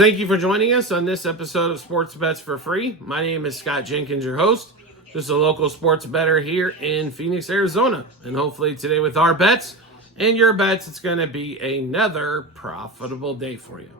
Thank you for joining us on this episode of Sports Bets for Free. My name is Scott Jenkins, your host. Just a local sports bettor here in Phoenix, Arizona. And hopefully today with our bets and your bets, it's going to be another profitable day for you.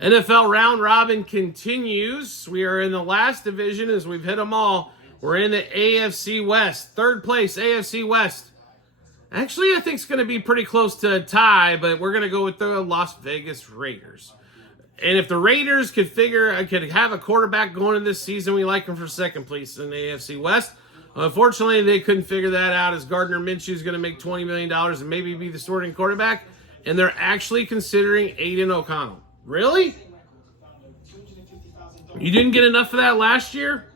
NFL round robin continues. We are in the last division as we've hit them all. We're in the AFC West. Third place, AFC West. Actually, I think it's going to be pretty close to a tie, but we're going to go with the Las Vegas Raiders. And if the Raiders could have a quarterback going in this season, we like them for second place in the AFC West. Unfortunately, they couldn't figure that out as Gardner Minshew is going to make $20 million and maybe be the starting quarterback. And they're actually considering Aiden O'Connell. Really? You didn't get enough of that last year?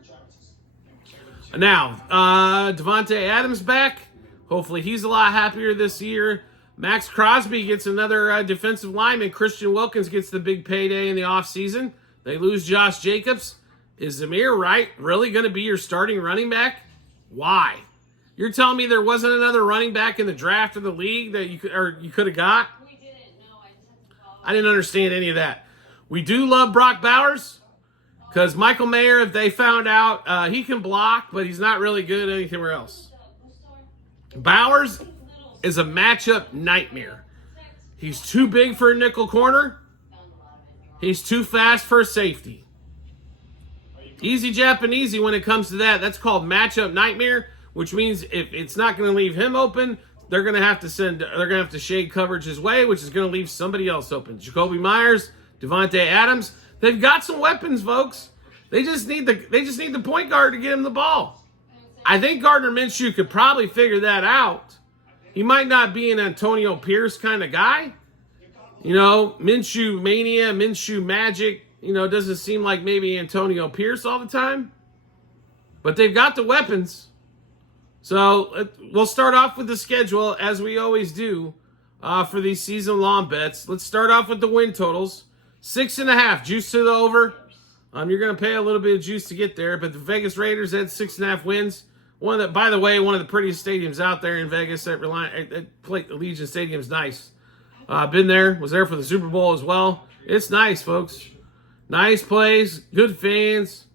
Now, Davante Adams back. Hopefully he's a lot happier this year. Max Crosby gets another defensive lineman. Christian Wilkins gets the big payday in the offseason. They lose Josh Jacobs. Is Zamir Wright really going to be your starting running back? Why? You're telling me there wasn't another running back in the draft of the league that you could have got? We didn't. No, I just had to call. I didn't understand any of that. We do love Brock Bowers because Michael Mayer, if they found out, he can block, but he's not really good at anything else. Bowers is a matchup nightmare. He's too big for a nickel corner. He's too fast for a safety. Easy Japanese when it comes to that. That's called matchup nightmare, which means if it's not going to leave him open, they're going to have to shade coverage his way, which is going to leave somebody else open. Jacoby Myers, Davante Adams, they've got some weapons, folks. They just need the point guard to get him the ball. I think Gardner Minshew could probably figure that out. He might not be an Antonio Pierce kind of guy. You know, Minshew mania, Minshew magic, doesn't seem like maybe Antonio Pierce all the time. But they've got the weapons. So we'll start off with the schedule as we always do for these season-long bets. Let's start off with the win totals. 6.5, juice to the over. You're going to pay a little bit of juice to get there, but the Vegas Raiders had 6.5 wins. By the way, one of the prettiest stadiums out there in Vegas at Allegiant Stadium is nice. Been there, was there for the Super Bowl as well. It's nice, folks. Nice place, good fans.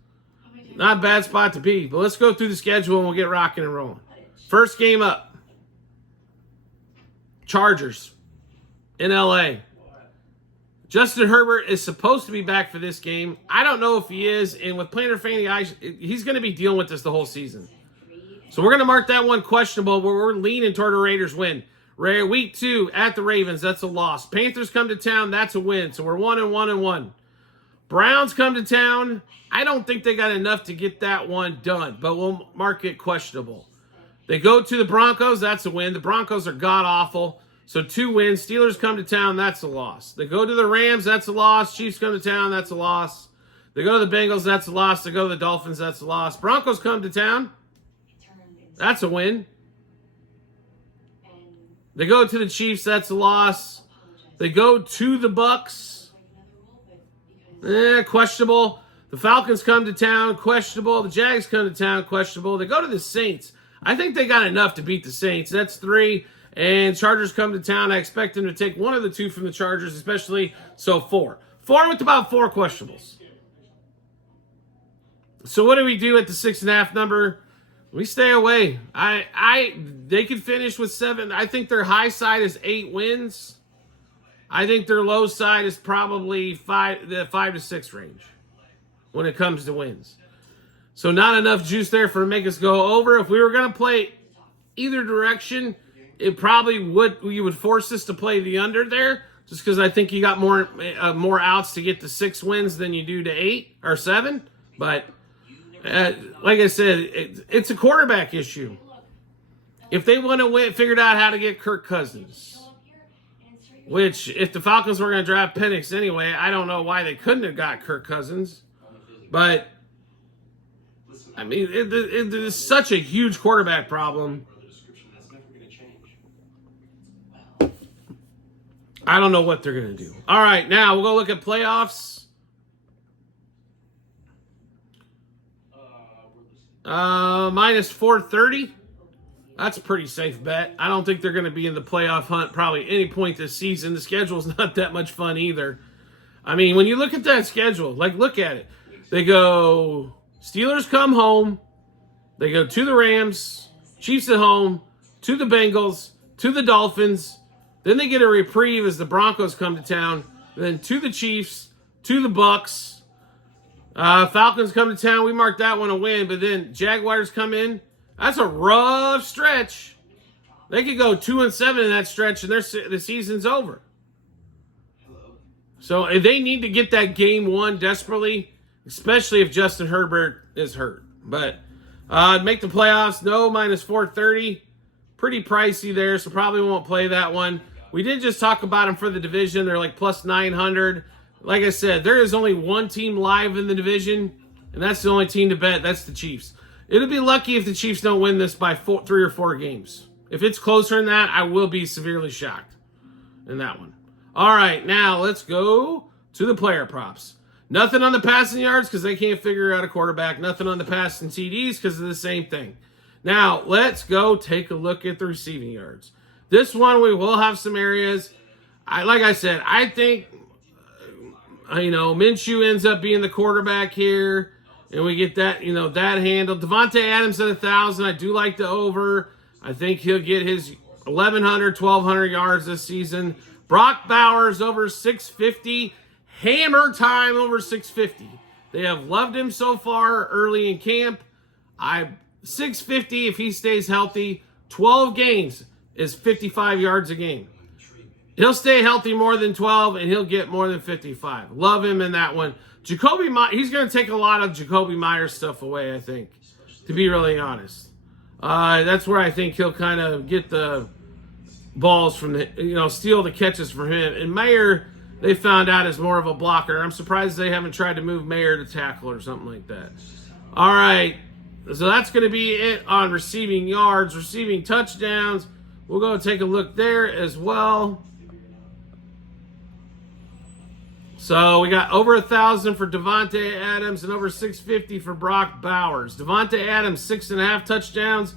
Not a bad spot to be. But let's go through the schedule and we'll get rocking and rolling. First game up. Chargers in LA. Justin Herbert is supposed to be back for this game. I don't know if he is, and with plantar fasciitis, he's going to be dealing with this the whole season. So we're going to mark that one questionable, but we're leaning toward a Raiders win. Week 2 at the Ravens, that's a loss. Panthers come to town, that's a win. So we're 1-1-1. Browns come to town. I don't think they got enough to get that one done, but we'll mark it questionable. They go to the Broncos, that's a win. The Broncos are god-awful, so 2 wins. Steelers come to town, that's a loss. They go to the Rams, that's a loss. Chiefs come to town, that's a loss. They go to the Bengals, that's a loss. They go to the Dolphins, that's a loss. Broncos come to town. That's a win. They go to the Chiefs. That's a loss. They go to the Bucks. Questionable. The Falcons come to town. Questionable. The Jags come to town. Questionable. They go to the Saints. I think they got enough to beat the Saints. That's 3. And Chargers come to town. I expect them to take one of the 2 from the Chargers, especially. So 4. 4 with about 4 questionables. So what do we do at the 6.5 number? We stay away. They could finish with 7. I think their high side is 8 wins. I think their low side is probably 5 to 6 range when it comes to wins. So not enough juice there for make us go over. If we were going to play either direction, it probably you would force us to play the under there, just because I think you got more outs to get to 6 wins than you do to 8 or 7. But like I said, it's a quarterback issue. If they want to figured out how to get Kirk Cousins, which if the Falcons were going to draft Penix anyway, I don't know why they couldn't have got Kirk Cousins. But, I mean, it is such a huge quarterback problem. I don't know what they're going to do. All right, now we'll go look at playoffs. Minus 430. That's a pretty safe bet. I don't think they're going to be in the playoff hunt probably any point this season. The schedule's not that much fun either. I mean, when you look at that schedule, like look at it. They go Steelers come home. They go to the Rams, Chiefs at home, to the Bengals, to the Dolphins. Then they get a reprieve as the Broncos come to town. Then to the Chiefs, to the Bucks. Falcons come to town. We marked that one a win. But then Jaguars come in. That's a rough stretch. They could go 2-7 in that stretch, and the season's over. So they need to get that game won desperately, especially if Justin Herbert is hurt. But make the playoffs, no, minus 430. Pretty pricey there, so probably won't play that one. We did just talk about them for the division. They're like plus 900. Like I said, there is only one team live in the division, and that's the only team to bet. That's the Chiefs. It'll be lucky if the Chiefs don't win this by 3 or 4 games. If it's closer than that, I will be severely shocked in that one. All right, now let's go to the player props. Nothing on the passing yards because they can't figure out a quarterback. Nothing on the passing TDs because of the same thing. Now, let's go take a look at the receiving yards. This one, we will have some areas. Like I said, I think, Minshew ends up being the quarterback here, and we get that, that handled. Devontae Adams at 1,000. I do like the over. I think he'll get his 1,100, 1,200 yards this season. Brock Bowers over 650. Hammer time over 650. They have loved him so far early in camp. 650 if he stays healthy. 12 games is 55 yards a game. He'll stay healthy more than 12, and he'll get more than 55. Love him in that one. Jacoby Myers, he's going to take a lot of Jacoby Myers stuff away, I think, to be really honest. That's where I think he'll kind of get the balls from steal the catches from him. And Mayer, they found out, is more of a blocker. I'm surprised they haven't tried to move Mayer to tackle or something like that. All right, so that's going to be it on receiving yards, receiving touchdowns. We'll go take a look there as well. So we got over 1,000 for Devontae Adams and over 650 for Brock Bowers. Devontae Adams, 6.5 touchdowns.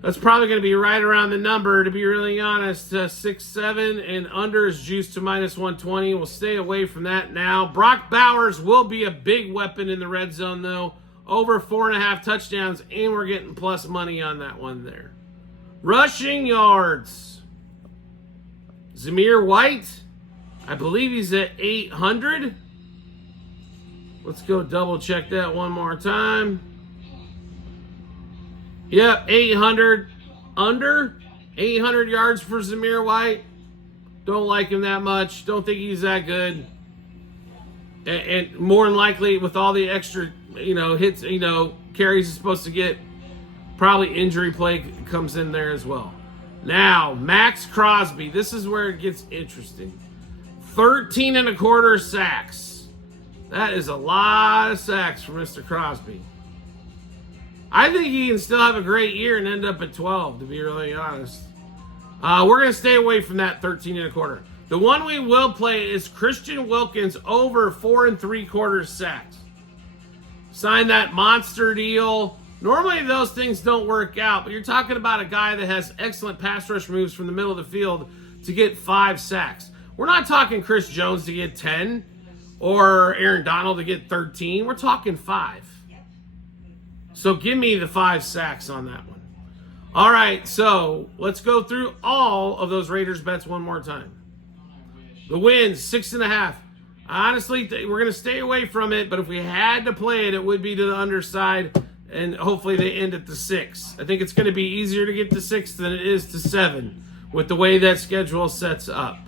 That's probably going to be right around the number, to be really honest. 6-7 and under is juiced to minus 120. We'll stay away from that now. Brock Bowers will be a big weapon in the red zone, though. Over 4.5 touchdowns, and we're getting plus money on that one there. Rushing yards. Zamir White, I believe he's at 800. Let's go double check that one more time. Yep, 800 under. 800 yards for Zamir White. Don't like him that much. Don't think he's that good. And more than likely, with all the extra, hits, carries he's supposed to get, probably injury play comes in there as well. Now, Max Crosby. This is where it gets interesting. 13.25 sacks. That is a lot of sacks for Mr. Crosby. I think he can still have a great year and end up at 12, to be really honest. We're going to stay away from that 13.25. The one we will play is Christian Wilkins over 4.75 sacks. Sign that monster deal. Normally those things don't work out, but you're talking about a guy that has excellent pass rush moves from the middle of the field to get 5 sacks. We're not talking Chris Jones to get 10 or Aaron Donald to get 13. We're talking 5. So give me the 5 sacks on that one. All right, so let's go through all of those Raiders bets one more time. The wins, 6.5. Honestly, we're going to stay away from it, but if we had to play it, it would be to the underside, and hopefully they end at the 6. I think it's going to be easier to get to 6 than it is to 7 with the way that schedule sets up.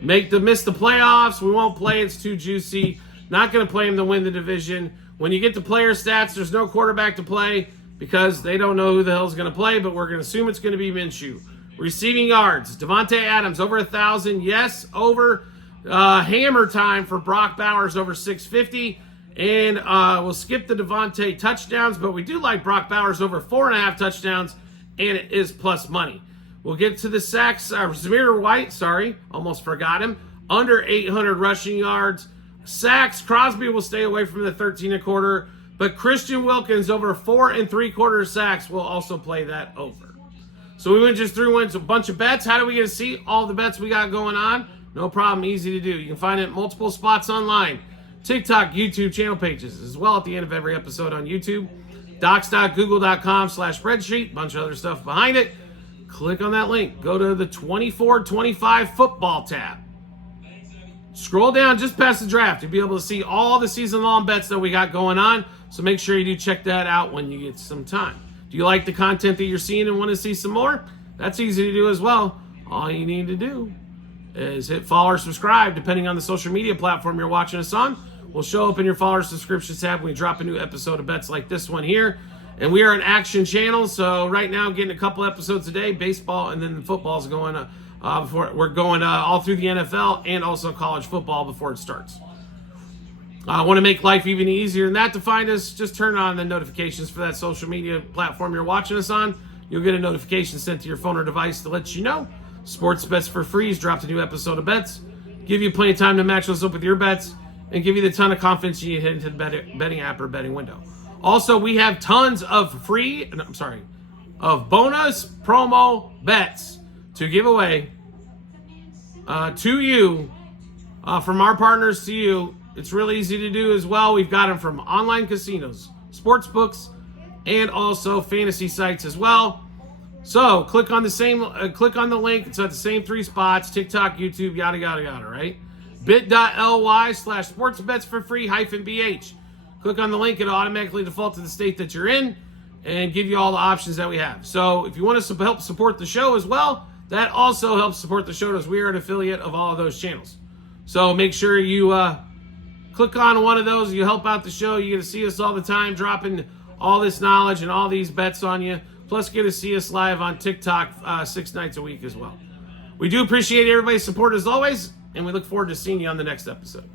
Miss the playoffs. We won't play. It's too juicy. Not going to play him to win the division. When you get to player stats, there's no quarterback to play because they don't know who the hell's going to play, but we're going to assume it's going to be Minshew. Receiving yards. Devontae Adams over 1,000. Yes, over. Hammer time for Brock Bowers over 650. And we'll skip the Devontae touchdowns, but we do like Brock Bowers over 4.5 touchdowns, and it is plus money. We'll get to the sacks. Zamir White, almost forgot him. Under 800 rushing yards. Sacks, Crosby will stay away from the 13.25, but Christian Wilkins over 4.75 sacks will also play that over. So we went just through a bunch of bets. How do we get to see all the bets we got going on? No problem, easy to do. You can find it at multiple spots online. TikTok, YouTube channel pages, as well at the end of every episode on YouTube. Docs.google.com/spreadsheet, bunch of other stuff behind it. Click on that link. Go to the 24-25 football tab. Scroll down just past the draft. You'll be able to see all the season-long bets that we got going on. So make sure you do check that out when you get some time. Do you like the content that you're seeing and want to see some more? That's easy to do as well. All you need to do is hit follow or subscribe, depending on the social media platform you're watching us on. We'll show up in your follower subscriptions tab when we drop a new episode of bets like this one here. And we are an action channel, so right now getting a couple episodes a day, baseball, and then football's going before we're going all through the NFL and also college football before it starts. I want to make life even easier than that to find us. Just turn on the notifications for that social media platform you're watching us on. You'll get a notification sent to your phone or device to let you know. Sports Bets for Free has dropped a new episode of bets. Give you plenty of time to match those up with your bets and give you the ton of confidence you need to head into the betting app or betting window. Also, we have tons of bonus promo bets to give away to you from our partners to you. It's really easy to do as well. We've got them from online casinos, sports books, and also fantasy sites as well. So click on the link. It's at the same three spots: TikTok, YouTube, yada yada yada. Right? bit.ly/sportsbetsforfree-bh. Click on the link. It'll automatically default to the state that you're in and give you all the options that we have. So if you want to help support the show as well, that also helps support the show as we are an affiliate of all of those channels. So make sure you click on one of those. You help out the show. You're going to see us all the time dropping all this knowledge and all these bets on you. Plus, get to see us live on TikTok 6 nights a week as well. We do appreciate everybody's support as always, and we look forward to seeing you on the next episode.